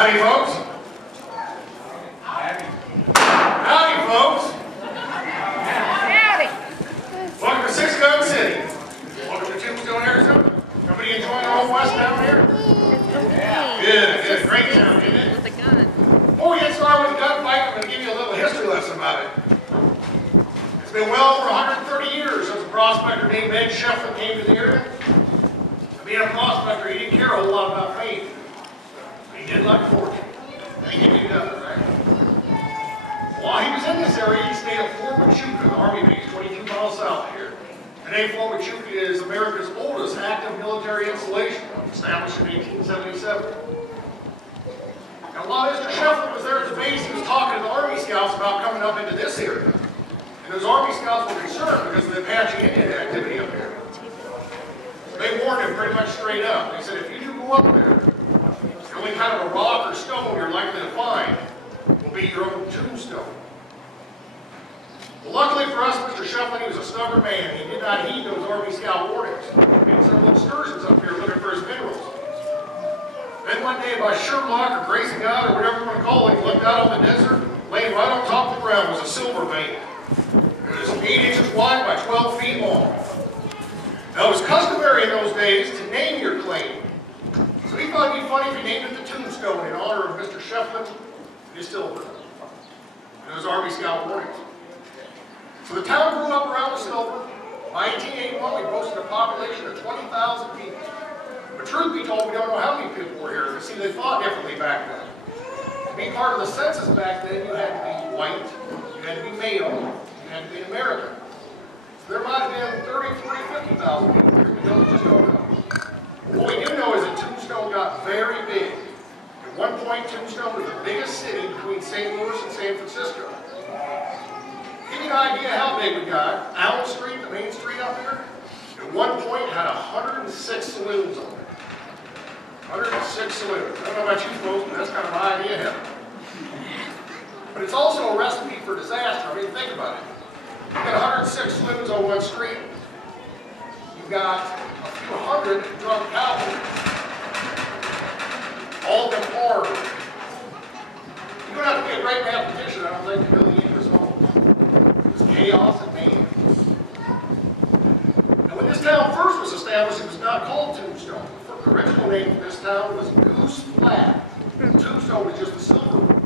Howdy, folks. Howdy. Howdy, folks. Howdy. Welcome to Six Gun City. Welcome to Tombstone, Arizona. Everybody enjoying the Old West down here? Yeah. Good. Great town, isn't it? With a gun. Before we get started with the gunfight, I'm going to give you a little history lesson about it. It's been well over 130 years since a prospector named Ed Shefflin came to the area. Being a prospector, he didn't care a whole lot about faith. He did like fortune. And he did nothing, right? While he was in this area, he stayed at Fort Huachuca, the Army base, 22 miles south of here. Today, Fort Huachuca is America's oldest active military installation, established in 1877. Now, while Mr. Shefflin was there at the base, he was talking to the Army Scouts about coming up into this area. And those Army Scouts were concerned because of the Apache Indian activity up here. They warned him pretty much straight up. They said, if you do go up there, the only kind of a rock or stone you're likely to find will be your own tombstone. Well, luckily for us, Mr. Shefflin, he was a stubborn man. He did not heed those Army Scout warnings. He made several excursions up here looking for his minerals. Then one day, by sheer luck or grace of God or whatever you want to call it, he looked out on the desert. Laying right on top of the ground was a silver vein. It was 8 inches wide by 12 feet long. Now, it was customary in those days to name your claim. So he thought it'd be funny if he named it the Tombstone in honor of Mr. Shefflin and his silver. And those Army Scout warnings. So the town grew up around the silver. By 1881, we boasted a population of 20,000 people. But truth be told, we don't know how many people were here. Because see, they thought differently back then. To be part of the census back then, you had to be white, you had to be male, you had to be an American. There might have been 30, 40, 50,000 people here. We just don't know. What we do know is that Tombstone got very big. At one point, Tombstone was the biggest city between St. Louis and San Francisco. To give you an idea how big we got, Allen Street, the main street up here, at one point had 106 saloons on it. 106 saloons. I don't know about you folks, but that's kind of my idea of heaven. But it's also a recipe for disaster. I mean, think about it. You've got 106 saloons on one street. You've got a few hundred drunk cowboys. All of them armed. You don't have to be a great mathematician, I don't think, to know the end result. It's chaos and mayhem. Now, when this town first was established, it was not called Tombstone. The original name of this town was Goose Flat. Tombstone was just a silver one.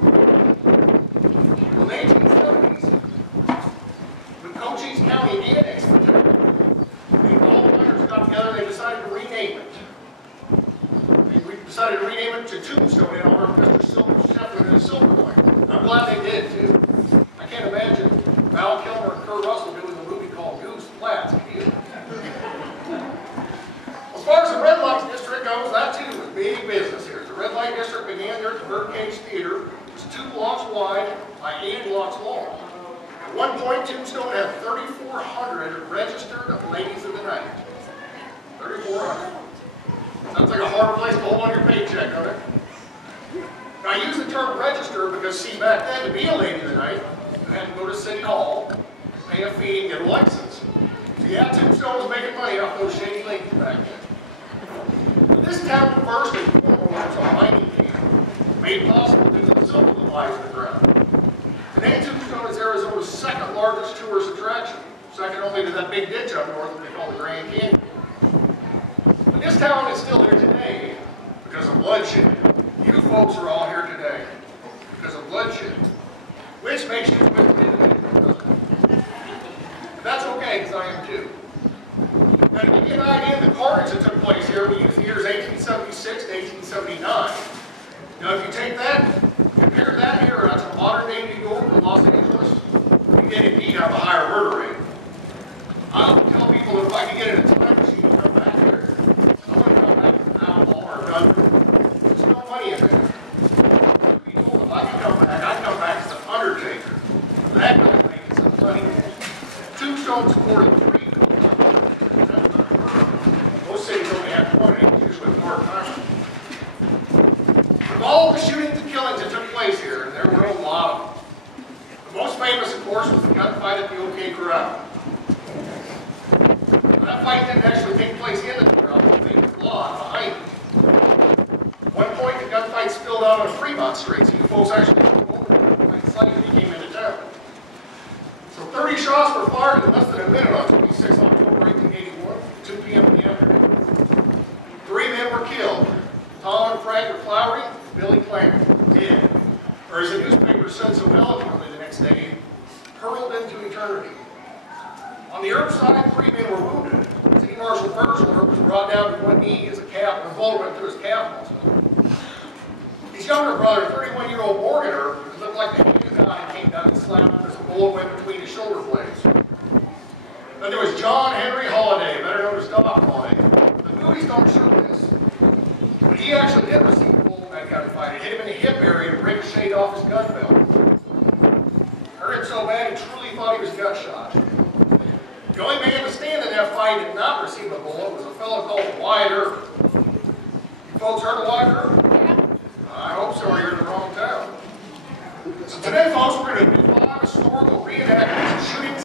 In the 1870s, Cochise County annexed the town. All the miners got together, they decided to rename it. They decided to rename it to Tombstone in honor of Mr. Shefflin and his silver mine. I'm glad they did, too. I can't imagine Val Kilmer and Kurt Russell doing a movie called Goose Flats, can you? As far as the Red Light District goes, that too was big business here. The Red Light District began there at the Birdcage Theater. It was 2 blocks wide by 8 blocks long. At one point, Tombstone had 3,400 registered ladies of the night. 3,400. Sounds like a hard place to hold on your paycheck, doesn't it? Now, I use the term register because, see, back then, to be a lady of the night, you had to go to City Hall, pay a fee, and get a license. So, yeah, Tombstone was making money off those shady ladies back then. But this town, first and foremost, was a mining camp, made possible due to the silver that lies in the ground. Today, Tombstone is Arizona's second largest tourist attraction, second only to that big ditch up north that they call the Grand Canyon. But this town is still here today because of bloodshed. You folks are all here today because of bloodshed, which makes you a good individual. That's okay, because I am too. Now, to give you an idea of the carnage that took place here, we use the years 1876 to 1879. Now, if you take that, compare that era to modern-day New York or Los Angeles, you can indeed have a higher murder rate. I often tell people that if I could get in a time machine and come back here, I want to come back as an outlaw or a gun. There's no money in there. If I could come back, I'd come back as an undertaker. That guy making some money. Tombstone supported 3 most cities only have 1, and usually part-time. Of all the shootings and killings that took place here, and there were a lot of them, the most famous, of course, was the gunfight at the OK Corral. That fight didn't actually take place in the corral, but they were behind it. At one point, the gunfight spilled out on Fremont Street, so you folks actually pulled over right sight when he came into town. So 30 shots were fired in less than a minute on 26 October 1881, 2 p.m. in the afternoon. 3 men were killed. Tom and Frank McClowery, Billy Clank, dead. Or as the newspaper said so eloquently the next day, hurled into eternity. On the Earp side, 3 men were wounded. City Marshal Bergler was brought down to one knee as a bullet went through his calf muscle. His younger brother, 31-year-old Morganer, looked like the hand guy came down and slapped him as a bullet went between his shoulder blades. Then there was John Henry Holliday, better known as Doc Holliday. The movies don't show this, but he actually did receive a bullet in that gunfight. It hit him in the hip area and ricocheted off his gun belt. Hurt him so bad he truly thought he was gut shot. The only man to stand in that fight and not receive a bullet was a fellow called Wyatt Earp. You folks heard of Wyatt Earp? I hope so, or you're in the wrong town. So today, folks, we're going to do 5 historical reenactments of shootings